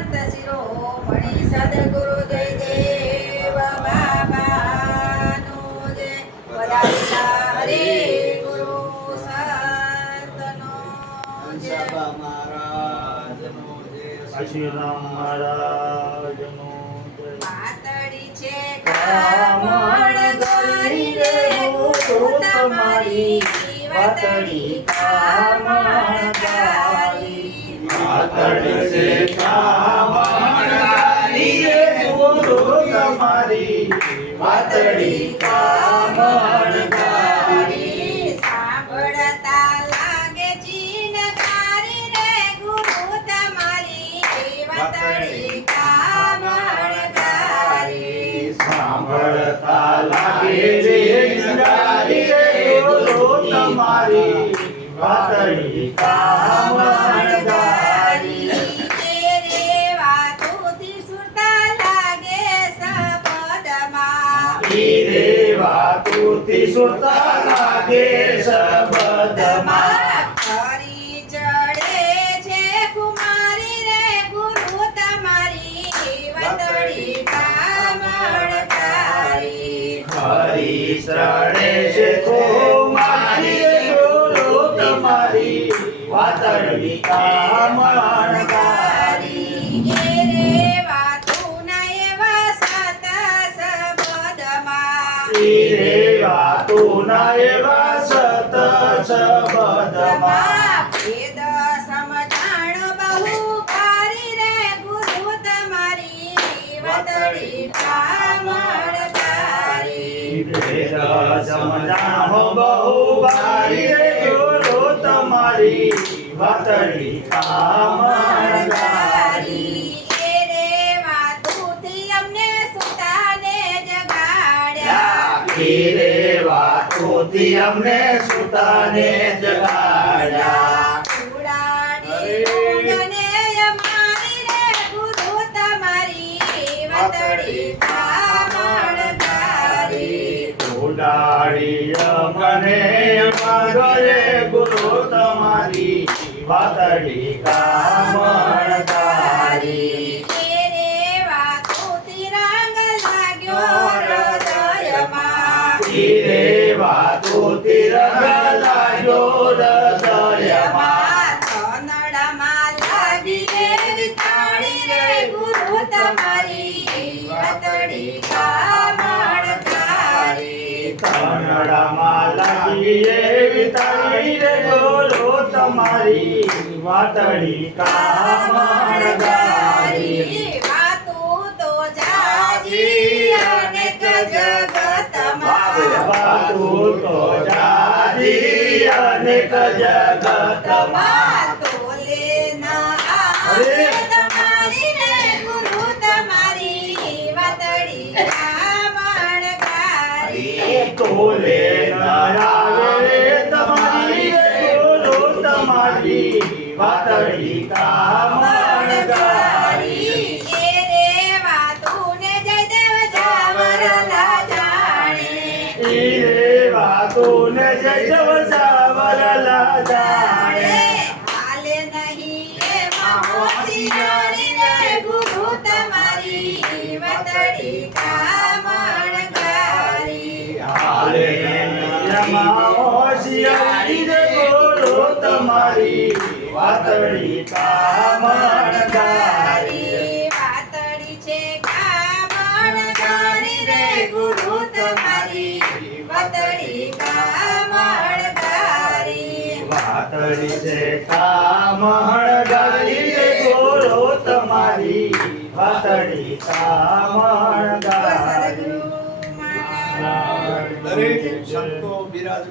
સંત શિરોમણી સદગુરુ જયદેવ બાબાનો જય. પધારેલા હરે ગુરુ સંતનો જય. સભા મહારાજનો જય. આશીરામ મહારાજનો જય. પાતળી છે કામણ ગરી રે ગુરુ તમારી વાતળી કામણ ગારી. પાતળી છે કામણ ગારી રે ગુરુ તમારી વાતળી કામણ ગારી. સાંભળતા લાગે ચીનકારી રે ગુરુ તમારી વાતળી કામણ ગારી. સાંભળતા લાગે છે ગારી રે ગુરુ તમારી વાતળી કામણ ગારી. રે વાતુથી સુરતા લાગે શબ્દમાં. રે વાતુથી સુરતા લાગે શબ્દમાં. હરી ચડે છે કુમારી રે ગુરુ તમારી વાતળી કામણ ગારી. હરી ચડે છે કુમારી ગુરુ તમારી વાતળી કામણ ગારી. રે વાતુના એવા સત શબ્દમાં. રે વાતુના એવા સત શબ્દમાં. વેદ સમજાણ બહુ ભારી રે ગુરુ તમારી વાતળી કામણ ગારી. વેદ સમજાણો બહુ ભારી રે ગુરુ તમારી વાતળી કામણ ગારી. રે વાતુથી અમને સુતાને જગાડ્યા. રે વાતોથી અમને સુતાને જગાડ્યા. ઉડાડી ઊંઘને અમારી રે ગુરુ તમારી વાતળી કામણ ગારી. ઉડાડી અમને અમારો રે ગુરુ તમારી વાતળી કામણ ગારી. રે વાતુથી રંગ લાગ્યો હૃદયમાં. રે વાતોથી રંગ લાગ્યો હૃદયમાં. ધનડામાં લાગી રે વિતાળી રે ગુરુ તમારી વાતળી કામણ ગારી. કನ್ನડામાં લાગી રે વિતાળી રે ગુરુ તમારી વાતળી કામણ ગારી. વાતો તો જાજી અનેક જગતમાં. વાતું તો જાજી અનેક જગતમાં. તોલે ન આવે તમારી રે ગુરુ તમારી વાતળી કામણ ગારી. તોલે ન આવે રે તમારી ગુરુ તમારી વાતળી કામણ ગારી. રે વાતુને જયદેવ જાવરલા જાણે. રે વાતુને જય જવ સાવરલા જાણે. હાલે નહીં એમાં હોશિયારી રે ગુરુ તમારી વાતળી કામણ ગારી. હાલે નયનમાં હોશિયારી રે ગુરુ તમારી વાતળી કામણ ગારી. વાતળી છે કામણ ગારી રે ગુરુ તમારી વાતળી કામણ ગારી. વાતળી છે કામણ ગારી રે ગુરુ તમારી વાતળી કામણ ગારી. સદગુરુ મહારાજ દરેક સંતો બિરાજ